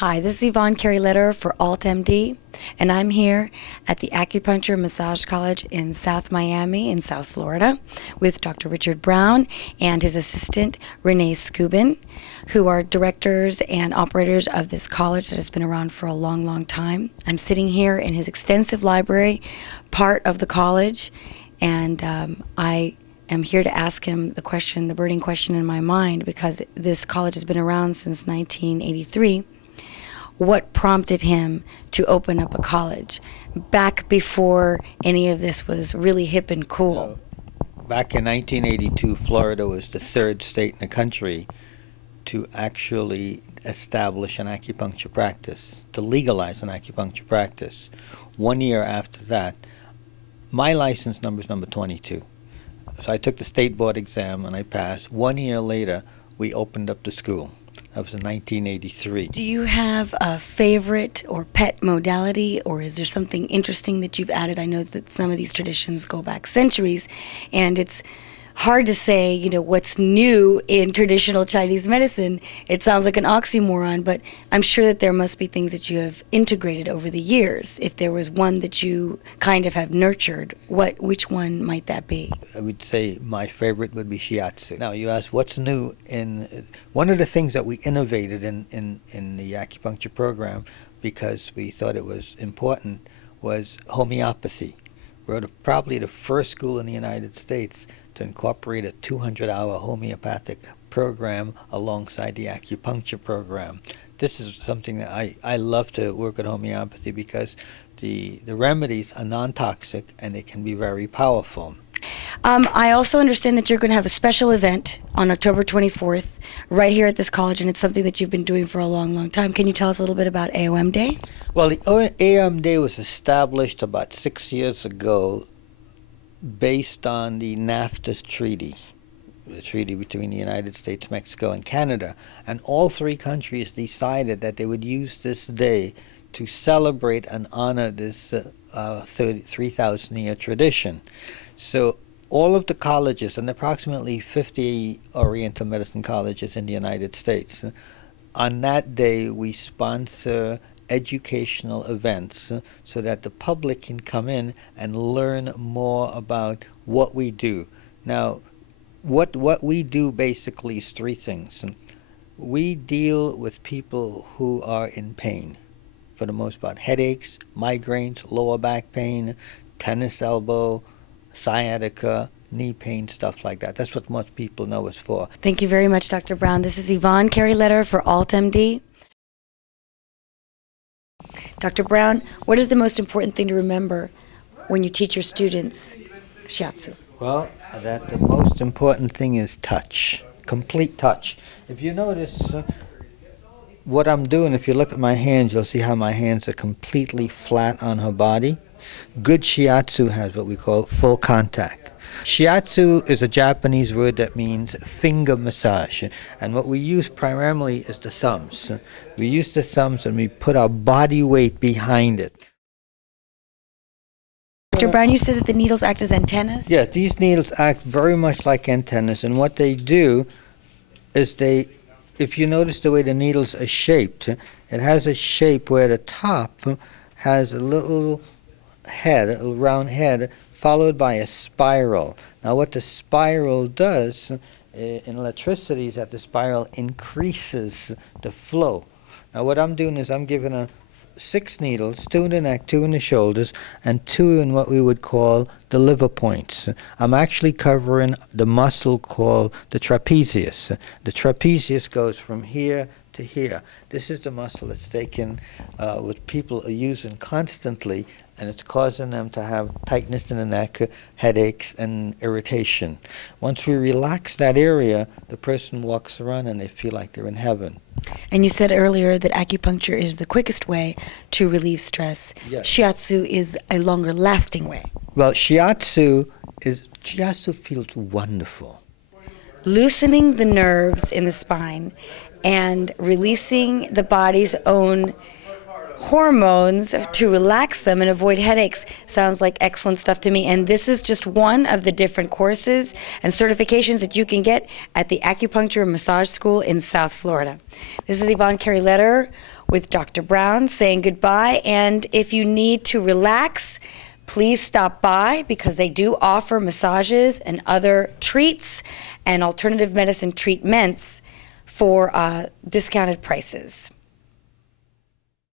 Hi, this is Yvonne Lederer for altMD, and I'm here at the Acupuncture Massage College in South Miami, in South Florida, with Dr. Richard Browne and his assistant, Renee Scubin, who are directors and operators of this college that has been around for a long, long time. I'm sitting here in his extensive library, part of the college, and I am here to ask him the question, the burning question in my mind, because this college has been around since 1983. What prompted him to open up a college back before any of this was really hip and cool? Back in 1982, Florida was the third state in the country to actually establish an acupuncture practice, to legalize an acupuncture practice. 1 year after that, my license number is number 22. So I took the state board exam and I passed. 1 year later, we opened up the school. That was in 1983. Do you have a favorite or pet modality, or is there something interesting that you've added? I know that some of these traditions go back centuries, and it's hard to say, you know, what's new in traditional Chinese medicine. It sounds like an oxymoron, but I'm sure that there must be things that you have integrated over the years. If there was one that you kind of have nurtured, which one might that be? I would say my favorite would be shiatsu. Now, you ask what's new in... One of the things that we innovated in the acupuncture program, because we thought it was important, was homeopathy. We're probably the first school in the United States to incorporate a 200-hour homeopathic program alongside the acupuncture program. This is something that I love to work with homeopathy, because the remedies are non-toxic and they can be very powerful. I also understand that you're going to have a special event on October 24th right here at this college, and it's something that you've been doing for a long, long time. Can you tell us a little bit about AOM Day? Well, the AOM Day was established about 6 years ago based on the NAFTA treaty, the treaty between the United States, Mexico, and Canada. And all three countries decided that they would use this day to celebrate and honor this 3,000-year tradition. So all of the colleges, and approximately 50 Oriental medicine colleges in the United States, on that day we sponsor educational events so that the public can come in and learn more about what we do. Now, what we do basically is three things. We deal with people who are in pain, for the most part. Headaches, migraines, lower back pain, tennis elbow, sciatica, knee pain, stuff like that. That's what most people know us for. Thank you very much, Dr. Browne. This is Yvonne Lederer for altMD. Dr. Browne, what is the most important thing to remember when you teach your students shiatsu? Well, that the most important thing is touch, complete touch. If you notice what I'm doing, if you look at my hands, you'll see how my hands are completely flat on her body. Good shiatsu has what we call full contact. Shiatsu is a Japanese word that means finger massage, and what we use primarily is the thumbs. We use the thumbs and we put our body weight behind it. Dr. Browne, you said that the needles act as antennas? Yes, these needles act very much like antennas, and what they do is if you notice the way the needles are shaped, it has a shape where the top has a little head, a little round head, followed by a spiral. Now what the spiral does in electricity is that the spiral increases the flow. Now what I'm doing is I'm giving her 6 needles, 2 in the neck, 2 in the shoulders, and 2 in what we would call the liver points. I'm actually covering the muscle called the trapezius. The trapezius goes from here to here. This is the muscle that's taken, what people are using constantly, and it's causing them to have tightness in the neck, headaches, and irritation. Once we relax that area, the person walks around and they feel like they're in heaven. And you said earlier that acupuncture is the quickest way to relieve stress. Yes. Shiatsu is a longer lasting way. Well, shiatsu feels wonderful. Loosening the nerves in the spine and releasing the body's own hormones to relax them and avoid headaches sounds like excellent stuff to me. And this is just one of the different courses and certifications that you can get at the Acupuncture Massage School in South Florida. This is Yvonne Lederer with Dr. Browne, saying goodbye. And if you need to relax, please stop by, because they do offer massages and other treats and alternative medicine treatments for discounted prices.